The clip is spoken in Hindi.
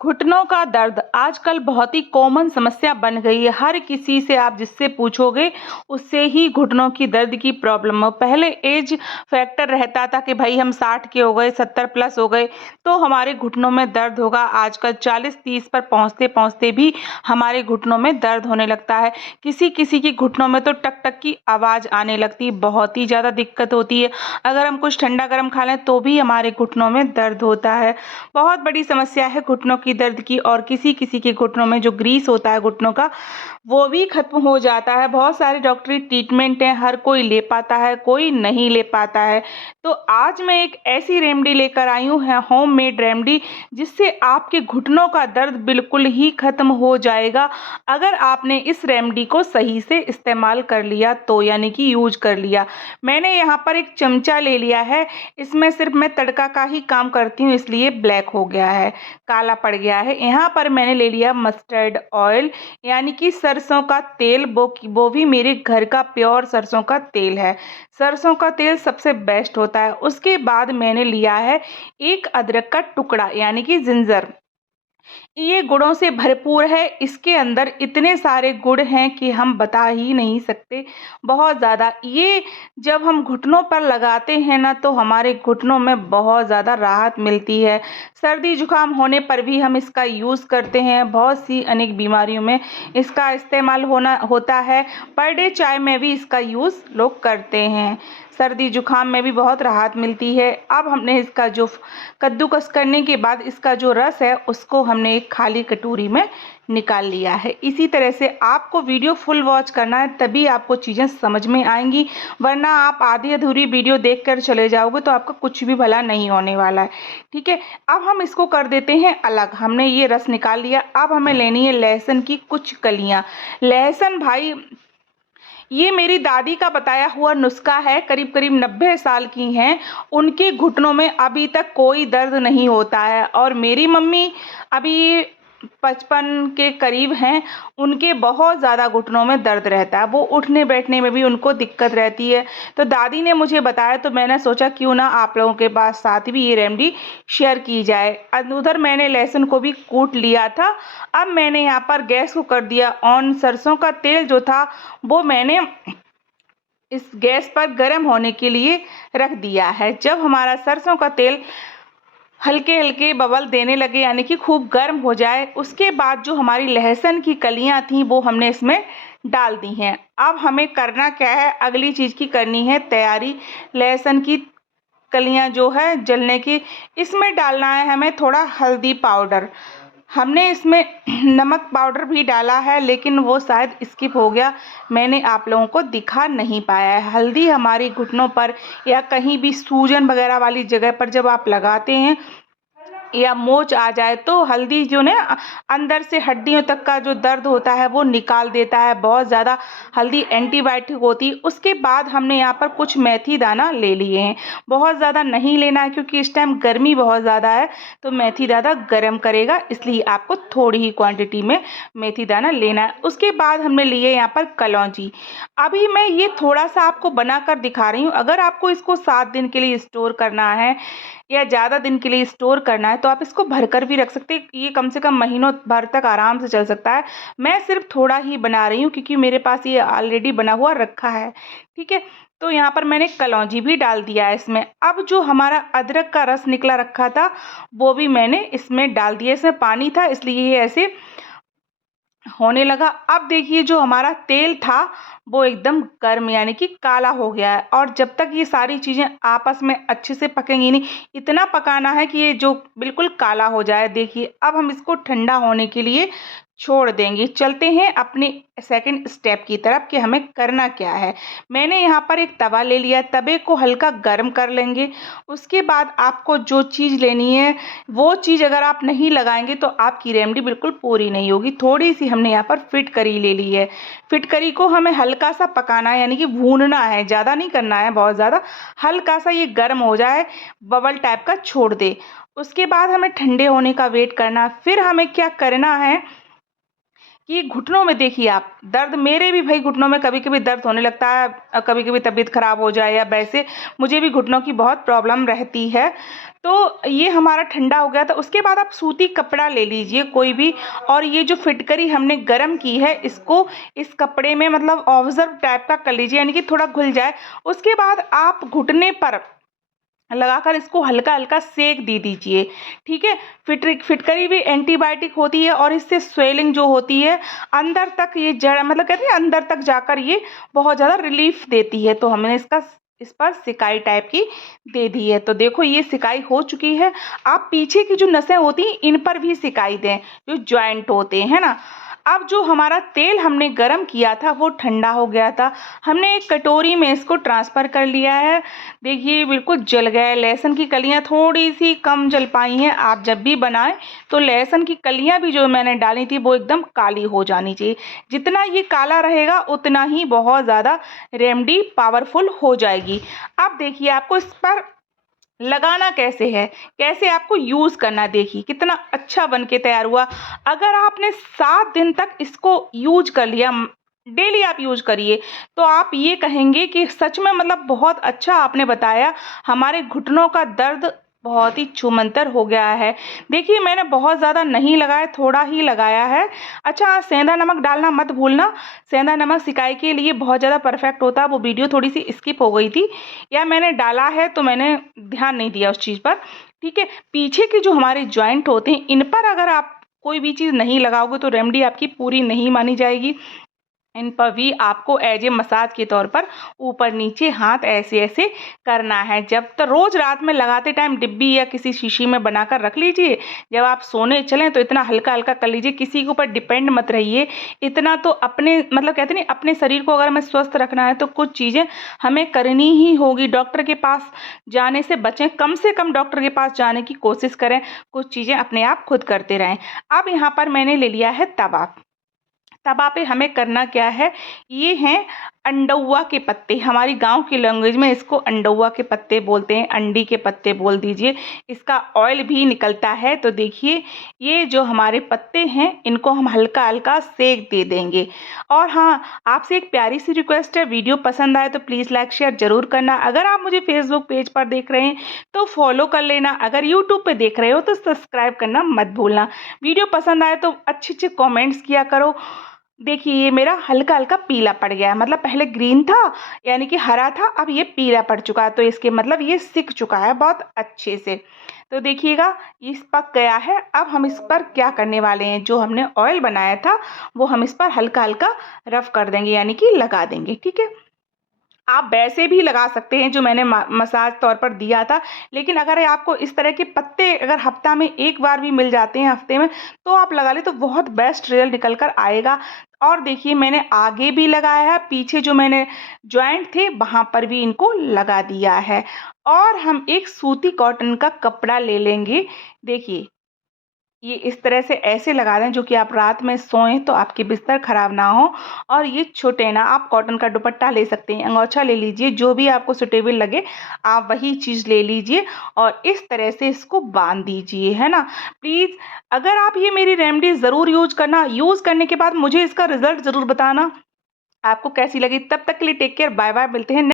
घुटनों का दर्द आजकल बहुत ही कॉमन समस्या बन गई है। हर किसी से आप जिससे पूछोगे उससे ही घुटनों की दर्द की प्रॉब्लम हो। पहले एज फैक्टर रहता था कि भाई हम 60 के हो गए, 70 प्लस हो गए तो हमारे घुटनों में दर्द होगा। आजकल 40-30 पर पहुंचते पहुंचते भी हमारे घुटनों में दर्द होने लगता है। किसी किसी की घुटनों में तो टक टक की आवाज़ आने लगती है, बहुत ही ज़्यादा दिक्कत होती है। अगर हम कुछ ठंडा गर्म खा लें तो भी हमारे घुटनों में दर्द होता है। बहुत बड़ी समस्या है घुटनों की दर्द की। और किसी किसी के घुटनों में जो ग्रीस होता है घुटनों का, वो भी खत्म हो जाता है। बहुत सारे डॉक्टरी ट्रीटमेंट हैं, हर कोई ले पाता है, कोई नहीं ले पाता है। तो आज मैं एक ऐसी रेमेडी लेकर आई हूँ, है होममेड रेमेडी, जिससे आपके घुटनों का दर्द बिल्कुल ही खत्म हो जाएगा अगर आपने इस रेमेडी को सही से इस्तेमाल कर लिया तो, यानी कि यूज कर लिया। मैंने यहाँ पर एक चमचा ले लिया है। इसमें सिर्फ मैं तड़का का ही काम करती हूँ, इसलिए ब्लैक हो गया है, काला पड़ गया है। यहाँ पर मैंने ले लिया मस्टर्ड ऑयल, यानी कि सरसों का तेल। वो भी मेरे घर का प्योर सरसों का तेल है। सरसों का तेल सबसे बेस्ट होता है। उसके बाद मैंने लिया है एक अदरक का टुकड़ा, यानी कि जिंजर। ये गुणों से भरपूर है। इसके अंदर इतने सारे गुण हैं कि हम बता ही नहीं सकते, बहुत ज़्यादा। ये जब हम घुटनों पर लगाते हैं ना तो हमारे घुटनों में बहुत ज़्यादा राहत मिलती है। सर्दी जुकाम होने पर भी हम इसका यूज़ करते हैं। बहुत सी अनेक बीमारियों में इसका इस्तेमाल होता है। पर डे चाय में भी इसका यूज़ लोग करते हैं। सर्दी जुकाम में भी बहुत राहत मिलती है। अब हमने इसका जो कद्दूकस करने के बाद इसका जो रस है उसको हमने एक खाली कटोरी में निकाल लिया है। इसी तरह से आपको वीडियो फुल वॉच करना है, तभी आपको चीज़ें समझ में आएंगी, वरना आप आधी अधूरी वीडियो देखकर चले जाओगे तो आपका कुछ भी भला नहीं होने वाला है। ठीक है, अब हम इसको कर देते हैं अलग। हमने ये रस निकाल लिया। अब हमें लेनी है लहसुन की कुछ कलियां। लहसुन भाई, ये मेरी दादी का बताया हुआ नुस्खा है। करीब करीब 90 साल की हैं, उनके घुटनों में अभी तक कोई दर्द नहीं होता है। और मेरी मम्मी अभी 55 के करीब हैं, उनके बहुत ज़्यादा घुटनों में दर्द रहता है। वो उठने बैठने में भी उनको दिक्कत रहती है। तो दादी ने मुझे बताया तो मैंने सोचा क्यों ना आप लोगों के पास साथ भी ये रेमेडी शेयर की जाए। उधर मैंने लहसुन को भी कूट लिया था। अब मैंने यहाँ पर गैस को कर दिया ऑन। सरसों का तेल जो था वो मैंने इस गैस पर गर्म होने के लिए रख दिया है। जब हमारा सरसों का तेल हल्के हल्के बबल देने लगे, यानी कि खूब गर्म हो जाए, उसके बाद जो हमारी लहसुन की कलियां थी वो हमने इसमें डाल दी हैं। अब हमें करना क्या है, अगली चीज़ की करनी है तैयारी। लहसुन की कलियां जो है जलने की, इसमें डालना है हमें थोड़ा हल्दी पाउडर। हमने इसमें नमक पाउडर भी डाला है, लेकिन वो शायद स्किप हो गया, मैंने आप लोगों को दिखा नहीं पाया है। हल्दी हमारी घुटनों पर या कहीं भी सूजन वगैरह वाली जगह पर जब आप लगाते हैं या मोच आ जाए तो हल्दी जो ना अंदर से हड्डियों तक का जो दर्द होता है वो निकाल देता है। बहुत ज़्यादा हल्दी एंटीबायोटिक होती है। उसके बाद हमने यहाँ पर कुछ मेथी दाना ले लिए हैं। बहुत ज़्यादा नहीं लेना है क्योंकि इस टाइम गर्मी बहुत ज़्यादा है, तो मेथी दाना गर्म करेगा, इसलिए आपको थोड़ी ही क्वांटिटी में मेथी दाना लेना है। उसके बाद हमने लिए यहाँ पर कलौंजी। अभी मैं ये थोड़ा सा आपको बना कर दिखा रही हूँ। अगर आपको इसको 7 दिन के लिए स्टोर करना है या ज़्यादा दिन के लिए स्टोर करना है तो आप इसको भरकर भी रख सकते हैं। ये कम से कम महीनों भर तक आराम से चल सकता है। मैं सिर्फ थोड़ा ही बना रही हूँ क्योंकि मेरे पास ये ऑलरेडी बना हुआ रखा है। ठीक है, तो यहाँ पर मैंने कलौंजी भी डाल दिया है इसमें। अब जो हमारा अदरक का रस निकला रखा था वो भी मैंने इसमें डाल दिया। इसमें पानी था इसलिए ये ऐसे होने लगा। अब देखिए जो हमारा तेल था वो एकदम गर्म, यानी कि काला हो गया है। और जब तक ये सारी चीज़ें आपस में अच्छे से पकेंगी नहीं, इतना पकाना है कि ये जो बिल्कुल काला हो जाए। देखिए अब हम इसको ठंडा होने के लिए छोड़ देंगे। चलते हैं अपने सेकंड स्टेप की तरफ कि हमें करना क्या है। मैंने यहाँ पर एक तवा ले लिया, तवे को हल्का गर्म कर लेंगे। उसके बाद आपको जो चीज़ लेनी है वो चीज़ अगर आप नहीं लगाएंगे तो आपकी रेमेडी बिल्कुल पूरी नहीं होगी। थोड़ी सी हमने यहाँ पर फिटकरी ले ली है। फिटकरी को हमें हल्का सा पकाना है, यानी कि भूनना है, ज़्यादा नहीं करना है, बहुत ज़्यादा। हल्का सा ये गर्म हो जाए, बबल टाइप का छोड़ दे। उसके बाद हमें ठंडे होने का वेट करना है। फिर हमें क्या करना है कि घुटनों में देखिए आप दर्द, मेरे भी भाई घुटनों में कभी कभी दर्द होने लगता है, कभी कभी तबीयत खराब हो जाए या वैसे मुझे भी घुटनों की बहुत प्रॉब्लम रहती है। तो ये हमारा ठंडा हो गया था। उसके बाद आप सूती कपड़ा ले लीजिए कोई भी, और ये जो फिटकरी हमने गरम की है इसको इस कपड़े में मतलब ऑब्जर्व टाइप का कर लीजिए, यानी कि थोड़ा घुल जाए। उसके बाद आप घुटने पर लगाकर इसको हल्का-हल्का सेक दे दीजिए, ठीक है? फिटकरी भी एंटीबायोटिक होती है और इससे स्वेलिंग जो होती है अंदर तक, ये जड़ मतलब कहते हैं अंदर तक जाकर ये बहुत ज़्यादा रिलीफ देती है। तो हमने इस पर सिकाई टाइप की दे दी है। तो देखो ये सिकाई हो चुकी है। आप पीछे की जो नसें होती हैं इन पर भी सिकाई दें, जो जॉइंट होते हैं, है ना? अब जो हमारा तेल हमने गरम किया था वो ठंडा हो गया था। हमने एक कटोरी में इसको ट्रांसफ़र कर लिया है। देखिए बिल्कुल जल गया है। लहसुन की कलियाँ थोड़ी-सी कम जल पाई हैं। आप जब भी बनाएँ तो लहसुन की कलियाँ भी जो मैंने डाली थी वो एकदम काली हो जानी चाहिए। जितना ये काला रहेगा उतना ही बहुत ज़्यादा रेमेडी पावरफुल हो जाएगी। अब देखिए आपको इस पर लगाना कैसे है, कैसे आपको यूज़ करना है, देखिए कितना अच्छा बन के तैयार हुआ। अगर आपने 7 दिन तक इसको यूज़ कर लिया, डेली आप यूज़ करिए, तो आप ये कहेंगे कि सच में मतलब बहुत अच्छा आपने बताया, हमारे घुटनों का दर्द बहुत ही छूमंतर हो गया है। देखिए मैंने बहुत ज़्यादा नहीं लगाया, थोड़ा ही लगाया है। अच्छा सेंधा नमक डालना मत भूलना, सेंधा नमक सिकाई के लिए बहुत ज़्यादा परफेक्ट होता है। वो वीडियो थोड़ी-सी स्किप हो गई थी, या मैंने डाला है तो मैंने ध्यान नहीं दिया उस चीज़ पर, ठीक है? पीछे के जो हमारे जॉइंट होते हैं इन पर अगर आप कोई भी चीज़ नहीं लगाओगे तो रेमेडी आपकी पूरी नहीं मानी जाएगी। इन पर भी आपको एज ए मसाज के तौर पर ऊपर नीचे हाथ ऐसे-ऐसे करना है। जब तक रोज़ रात में लगाते टाइम डिब्बी या किसी शीशी में बनाकर रख लीजिए। जब आप सोने चलें तो इतना हल्का-हल्का कर लीजिए, किसी के ऊपर डिपेंड मत रहिए। इतना तो अपने मतलब कहते नहीं, अपने शरीर को अगर हमें स्वस्थ रखना है तो कुछ चीज़ें हमें करनी ही होगी। डॉक्टर के पास जाने से बचें, कम से कम डॉक्टर के पास जाने की कोशिश करें। कुछ चीज़ें अपने आप खुद करते रहें। अब यहाँ पर मैंने ले लिया है तवा। तवा पे हमें करना क्या है, ये हैं अंडउआ के पत्ते। हमारी गाँव की लैंग्वेज में इसको अंडउआ के पत्ते बोलते हैं, अंडी के पत्ते बोल दीजिए। इसका ऑयल भी निकलता है। तो देखिए ये जो हमारे पत्ते हैं इनको हम हल्का-हल्का सेक दे देंगे। और हाँ, आपसे एक प्यारी सी रिक्वेस्ट है, वीडियो पसंद आए तो प्लीज़ लाइक शेयर ज़रूर करना। अगर आप मुझे फेसबुक पेज पर देख रहे हैं तो फॉलो कर लेना। अगर यूट्यूब पे देख रहे हो तो सब्सक्राइब करना मत भूलना। वीडियो पसंद आए तो अच्छे-अच्छे कमेंट्स किया करो। देखिए ये मेरा हल्का-हल्का पीला पड़ गया है, मतलब पहले ग्रीन था यानी कि हरा था, अब ये पीला पड़ चुका है। तो इसके मतलब ये सिक चुका है बहुत अच्छे से। तो देखिएगा ये पक गया है। अब हम इस पर क्या करने वाले हैं, जो हमने ऑयल बनाया था वो हम इस पर हल्का-हल्का रफ़ कर देंगे, यानी कि लगा देंगे, ठीक है? आप वैसे भी लगा सकते हैं जो मैंने मसाज तौर पर दिया था, लेकिन अगर आपको इस तरह के पत्ते अगर हफ्ता में 1 बार भी मिल जाते हैं हफ्ते में, तो आप लगा लें तो बहुत बेस्ट रिज़ल्ट निकल कर आएगा। और देखिए मैंने आगे भी लगाया है, पीछे जो मैंने जॉइंट थे वहाँ पर भी इनको लगा दिया है। और हम एक सूती कॉटन का कपड़ा ले लेंगे। देखिए ये इस तरह से ऐसे लगा दें जो कि आप रात में सोएं तो आपके बिस्तर खराब ना हो। और ये छूटे ना। आप कॉटन का दुपट्टा ले सकते हैं, अंगोछा ले लीजिए, जो भी आपको सूटेबल लगे आप वही चीज़ ले लीजिए और इस तरह से इसको बांध दीजिए, है ना? प्लीज़ अगर आप ये मेरी रेमेडी ज़रूर यूज़ करना, यूज़ करने के बाद मुझे इसका रिज़ल्ट ज़रूर बताना आपको कैसी लगी। तब तक के लिए टेक केयर, बाय बाय, मिलते हैं